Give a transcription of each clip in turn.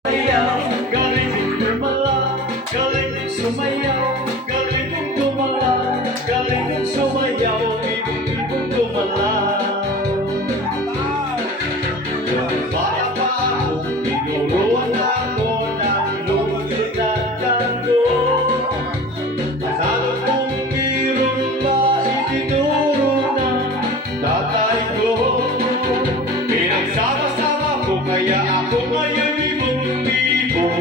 Sumayaw, galing mong lumala, galing mong sumayaw, galing mong lumala, galing mong sumayaw, ibong lumalaw. Bata pa ako, tinuruan ako ng lungkot at tango. Masalo kong meron ba itinuro ng tatay ko. Pinagsama-sama ko kaya ako ngayon ibong-ibo.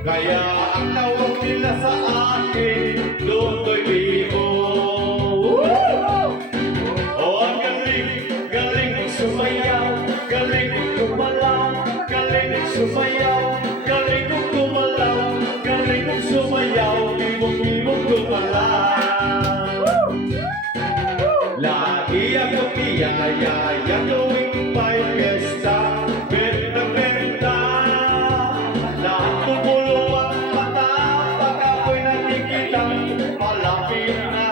Kaya ang tawag nila sa akin, Loloy Bibo. Oh, ang galing mong sumayaw, galing mong gumalaw, galing mong sumayaw, galing mong gumalaw, galing mong sumayaw, ibong-ibong gumalaw. Lagi akong iyayaya tuwing may piyesta, benta-benta. Lahat tumulo ang mata, pag ako'y natikitang malapit na.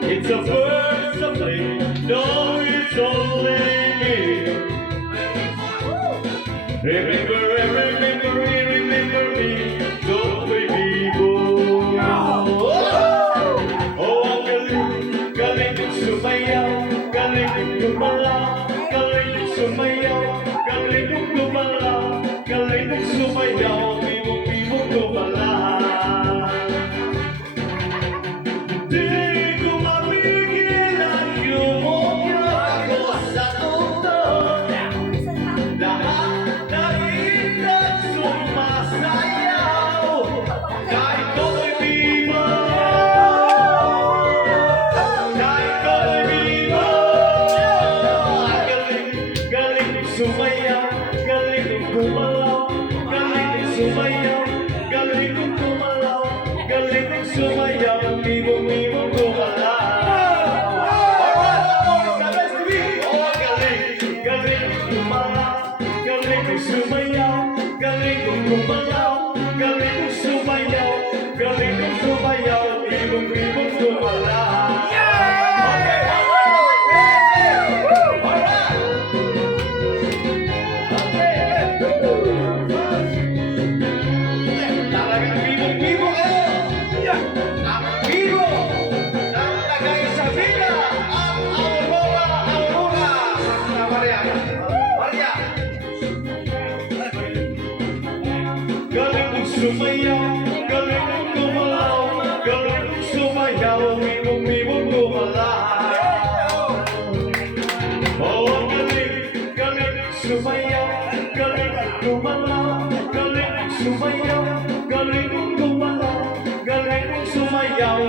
It's a first of play, no, it's only me. Remember me, Loloy Bibo. Sumayaw, galing mong gumalaw, galing mong sumayaw, galing mong gumalaw, galing mong sumayaw, ibong-ibong gumalaw. Di ko mapigilan, yumukyak ako sa tugtog. Lahat na ikat sumasayaw, kahit ko'y bibo. Sumayaw, galing mong gumalaw, galing mong sumayaw, galing mong gumalaw, galing mong sumayaw, ibong-ibong gumalaw. Galing mong gumalaw, galing mong sumayaw, galing mong gumalaw, galing mong sumayaw, galing mong sumayaw, ibong-ibong gumalaw. Sumayaw, galing mong gumalaw, galing mong sumayaw, ibong-ibong gumalaw. Oh, galing mong sumayaw, galing mong gumalaw, galing mong sumayaw, galing mong gumalaw, galing mong sumayaw.